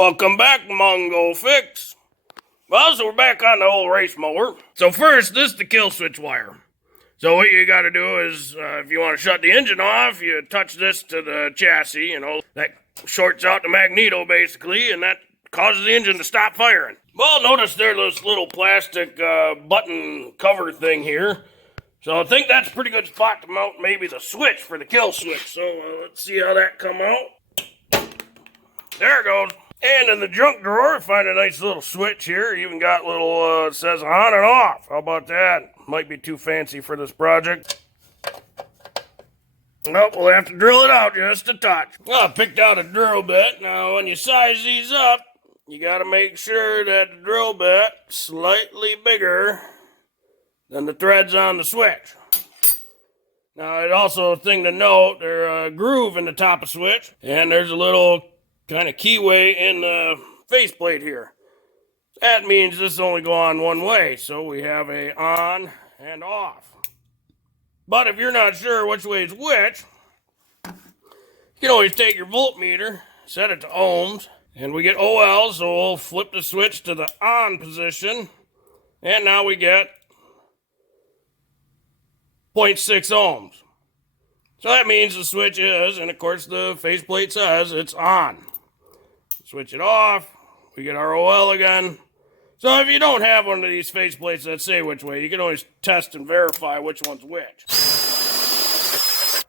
Welcome back, Mongo Fix. Well, so we're back on the old race mower. So first, this is the kill switch wire. So what you got to do is, if you want to shut the engine off, you touch this to the chassis, that shorts out the magneto basically, and that causes the engine to stop firing. Well, notice there's this little plastic button cover thing here. So I think that's a pretty good spot to mount maybe the switch for the kill switch. So let's see how that come out. There it goes. And in the junk drawer, find a nice little switch here. Even got little, it says on and off. How about that? Might be too fancy for this project. Nope, we'll have to drill it out just a touch. Well, I picked out a drill bit. Now, when you size these up, you got to make sure that the drill bit is slightly bigger than the threads on the switch. Now, it's also a thing to note, there's a groove in the top of the switch, and there's a little kind of keyway in the faceplate here. That means this only go on one way, so we have a on and off. But if you're not sure which way is which, you can always take your voltmeter, set it to ohms, and we get OL, so we'll flip the switch to the on position, and now we get 0.6 ohms. So that means the switch is, and of course the faceplate says it's on. Switch it off, we get our OL again. So if you don't have one of these faceplates that say which way, you can always test and verify which one's which.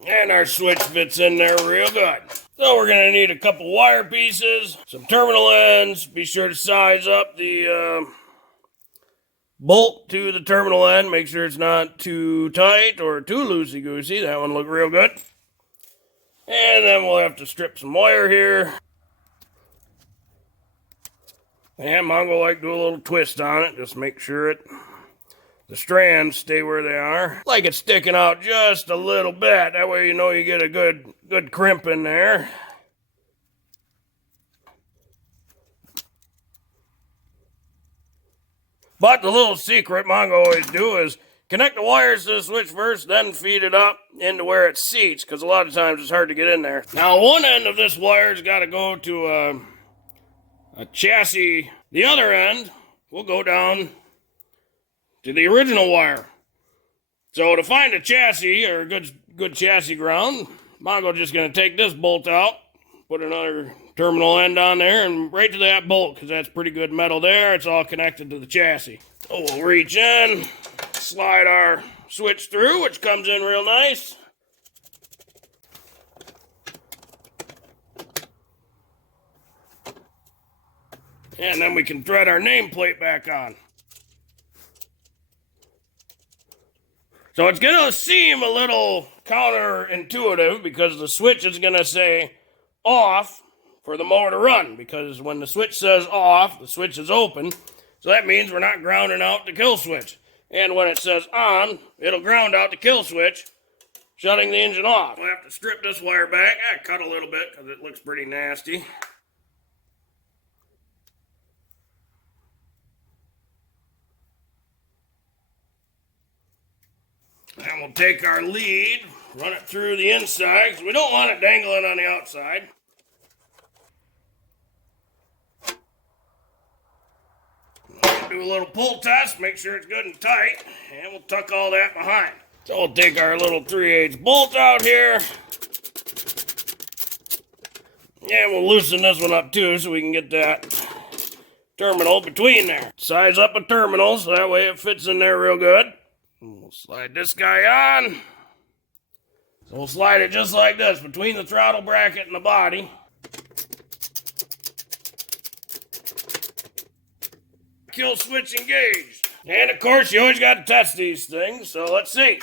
And our switch fits in there real good. So we're going to need a couple wire pieces, some terminal ends. Be sure to size up the bolt to the terminal end. Make sure it's not too tight or too loosey-goosey. That one looked real good. And then we'll have to strip some wire here. And Mongo like to do a little twist on it. Just make sure the strands stay where they are. Like it's sticking out just a little bit. That way you know you get a good crimp in there. But the little secret Mongo always do is connect the wires to the switch first, then feed it up into where it seats, because a lot of times it's hard to get in there. Now one end of this wire's got to go to a chassis. The other end will go down to the original wire. So to find a chassis or a good chassis ground, Mongo's just going to take this bolt out, put another terminal end on there, and right to that bolt, because that's pretty good metal there. It's all connected to the chassis. So we'll reach in, slide our switch through, which comes in real nice. And then we can thread our nameplate back on. So it's going to seem a little counterintuitive because the switch is going to say off for the mower to run. Because when the switch says off, the switch is open. So that means we're not grounding out the kill switch. And when it says on, it'll ground out the kill switch, shutting the engine off. We'll have to strip this wire back. I cut a little bit because it looks pretty nasty. And we'll take our lead, run it through the inside, because we don't want it dangling on the outside. We'll do a little pull test, make sure it's good and tight, and we'll tuck all that behind. So we'll take our little 3/8 bolt out here. And we'll loosen this one up too, so we can get that terminal between there. Size up a terminal, so that way it fits in there real good. We'll slide this guy on. So we'll slide it just like this, between the throttle bracket and the body. Kill switch engaged. And of course, you always got to test these things, so let's see.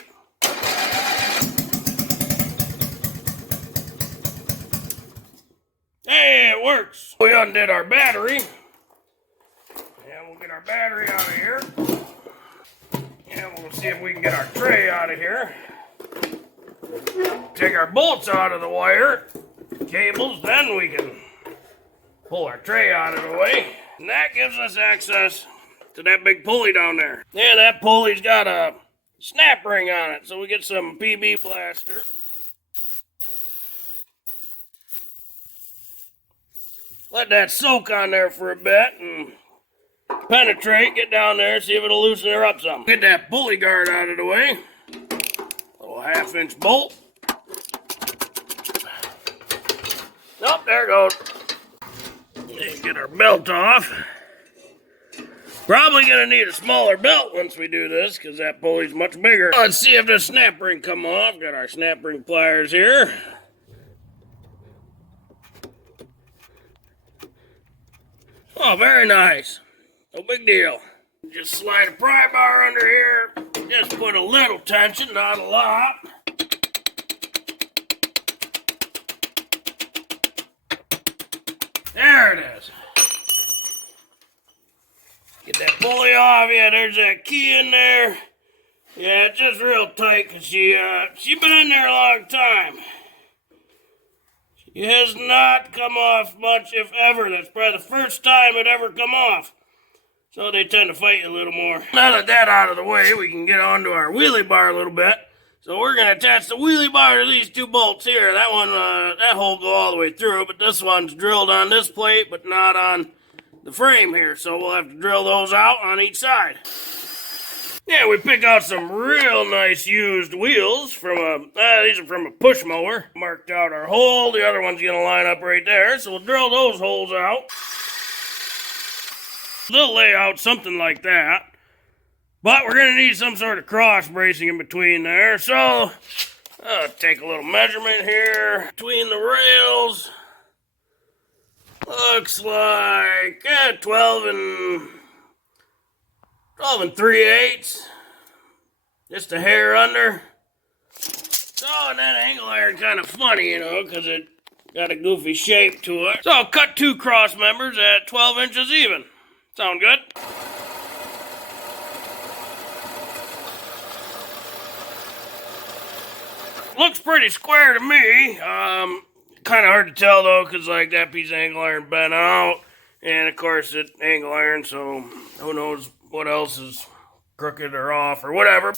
Hey, it works. We undid our battery. And we'll get our battery out of here. And we'll see if we can get our tray out of here. Take our bolts out of the wire, cables, then we can pull our tray out of the way. And that gives us access to that big pulley down there. Yeah, that pulley's got a snap ring on it, so we get some PB blaster. Let that soak on there for a bit and penetrate, get down there, see if it'll loosen her up some. Get that pulley guard out of the way. Little 1/2-inch bolt. Oh, there it goes. Get our belt off. Probably gonna need a smaller belt once we do this because that pulley's much bigger. Let's see if the snap ring come off. Got our snap ring pliers here. Oh, very nice. No big deal. Just slide a pry bar under here. Just put a little tension, not a lot. There it is. Get that pulley off. Yeah, there's that key in there. Yeah, it's just real tight because she been in there a long time. She has not come off much, if ever. That's probably the first time it ever come off. So they tend to fight a little more. Now that that's out of the way, we can get onto our wheelie bar a little bit. So we're going to attach the wheelie bar to these two bolts here. That one, that hole go all the way through, but this one's drilled on this plate, but not on the frame here. So we'll have to drill those out on each side. Yeah, we pick out some real nice used wheels from these are from a push mower. Marked out our hole. The other one's going to line up right there. So we'll drill those holes out. They'll lay out something like that. But we're going to need some sort of cross bracing in between there. So, take a little measurement here. Between the rails, looks like 12 and 3/8. Just a hair under. So, and that angle iron kind of funny, you know, because it got a goofy shape to it. So, I'll cut 2 cross members at 12 inches even. Sound good? Looks pretty square to me. Kind of hard to tell though, because like that piece of angle iron bent out, and of course it angle iron, so who knows what else is crooked or off or whatever.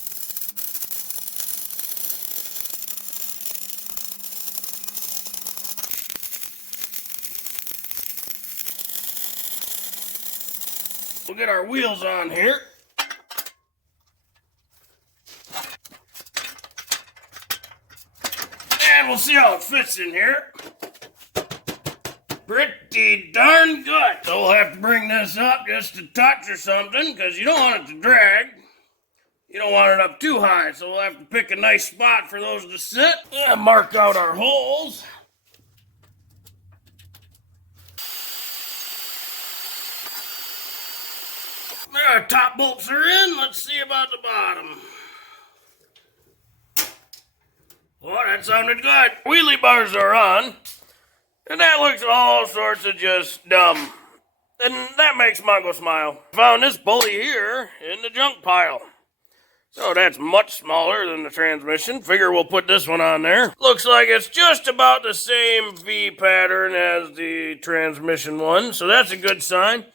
We'll get our wheels on here. And we'll see how it fits in here. Pretty darn good. So we'll have to bring this up just a touch or something, because you don't want it to drag. You don't want it up too high, so we'll have to pick a nice spot for those to sit. And mark out our holes. Our top bolts are in. Let's see about the bottom. Well, that sounded good. Wheelie bars are on. And that looks all sorts of just dumb. And that makes Mongo smile. Found this pulley here in the junk pile. So that's much smaller than the transmission. Figure we'll put this one on there. Looks like it's just about the same V pattern as the transmission one. So that's a good sign.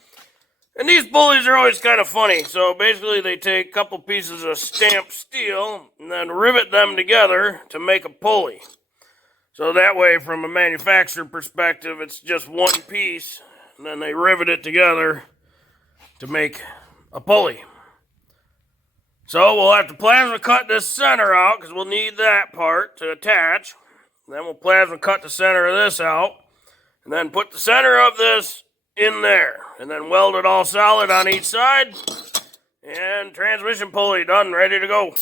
And these pulleys are always kind of funny. So basically they take a couple pieces of stamped steel and then rivet them together to make a pulley. So that way, from a manufacturer perspective, it's just one piece. And then they rivet it together to make a pulley. So we'll have to plasma cut this center out because we'll need that part to attach. Then we'll plasma cut the center of this out. And then put the center of this in there, and then weld it all solid on each side, and transmission pulley done, ready to go.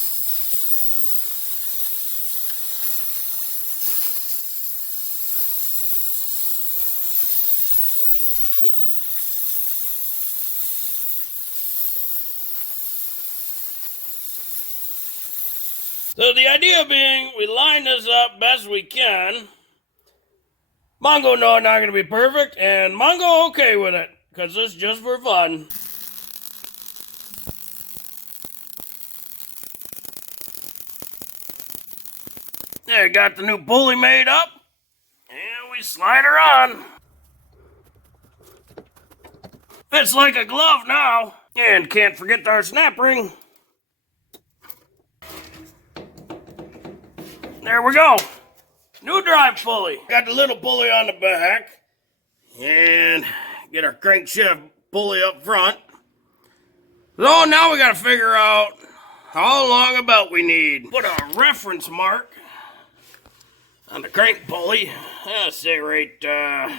So the idea being, we line this up best we can. Mongo know it's not going to be perfect, and Mongo okay with it, because it's just for fun. There, got the new pulley made up, and we slide her on. Fits like a glove now, and can't forget our snap ring. There we go. New drive pulley. Got the little pulley on the back. and get our crankshaft pulley up front. So now we gotta figure out how long a belt we need. Put a reference mark on the crank pulley. Say right there.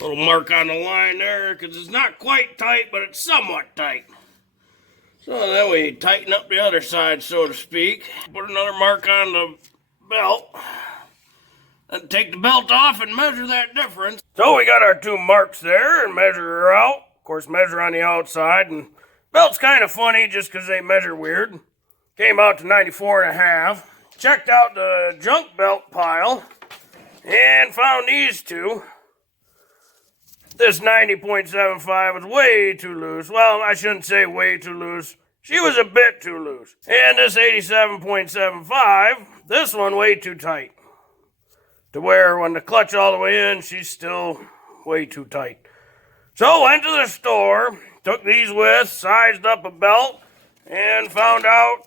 Little mark on the line there, because it's not quite tight, but it's somewhat tight. So then we tighten up the other side, so to speak. Put another mark on the belt. Then take the belt off and measure that difference. So we got our two marks there and measure her out. Of course, measure on the outside. And belt's kind of funny just because they measure weird. Came out to 94.5. Checked out the junk belt pile and found these two. This 90.75 was way too loose. Well, I shouldn't say way too loose. She was a bit too loose. And this 87.75, this one way too tight. To where when the clutch all the way in, she's still way too tight. So went to the store, took these with, sized up a belt, and found out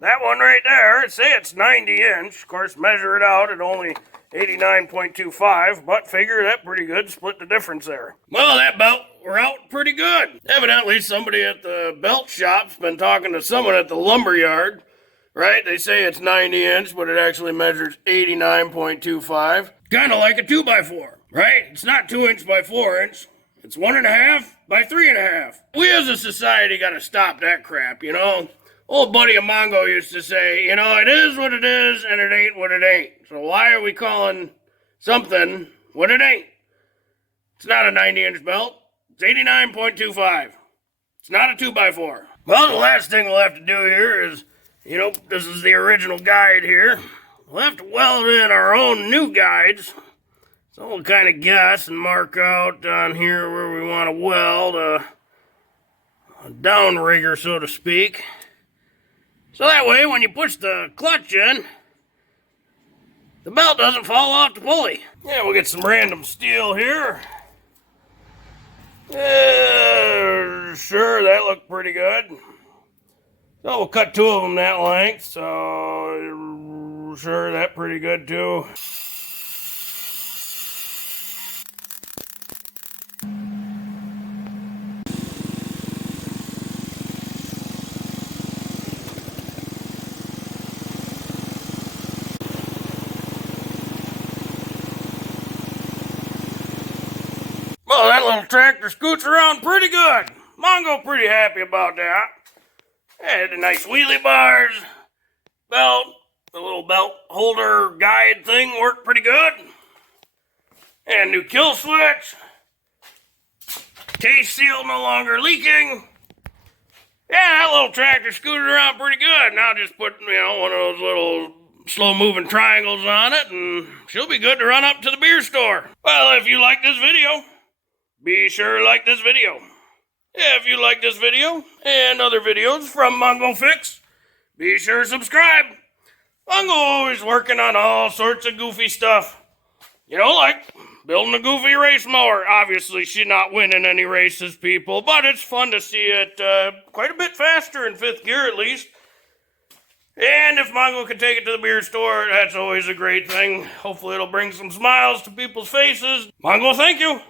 that one right there, say it's 90 inch. Of course, measure it out at only 89.25, but figure that pretty good, split the difference there. Well, that belt were out pretty good. Evidently, somebody at the belt shop's been talking to someone at the lumber yard, right? They say it's 90 inch, but it actually measures 89.25. Kind of like a 2x4, right? It's not 2 inch by 4 inch. It's 1.5 by 3.5. We as a society got to stop that crap, you know? Old buddy of Mongo used to say, you know, it is what it is and it ain't what it ain't. So why are we calling something what it ain't? It's not a 90-inch belt. It's 89.25. It's not a 2x4. Well, the last thing we'll have to do here is, you know, this is the original guide here. We'll have to weld in our own new guides. So we'll kind of guess and mark out on here where we want to weld a downrigger, so to speak. So that way, when you push the clutch in, the belt doesn't fall off the pulley. Yeah, we'll get some random steel here. Sure, that looked pretty good. So we'll cut two of them that length. So, sure, that pretty good too. Well, that little tractor scoots around pretty good. Mongo pretty happy about that. Had the nice wheelie bars, belt, the little belt holder guide thing worked pretty good. And new kill switch. Case seal no longer leaking. Yeah, that little tractor scooted around pretty good. Now just put, you know, one of those little slow-moving triangles on it, and she'll be good to run up to the beer store. Well, if you like this video, be sure to like this video. If you like this video and other videos from Mongo Fix, be sure to subscribe. Mongo always working on all sorts of goofy stuff. You know, like building a goofy race mower. Obviously, she's not winning any races, people, but it's fun to see it quite a bit faster in 5th gear at least. And if Mongo can take it to the beer store, that's always a great thing. Hopefully it'll bring some smiles to people's faces. Mongo, thank you.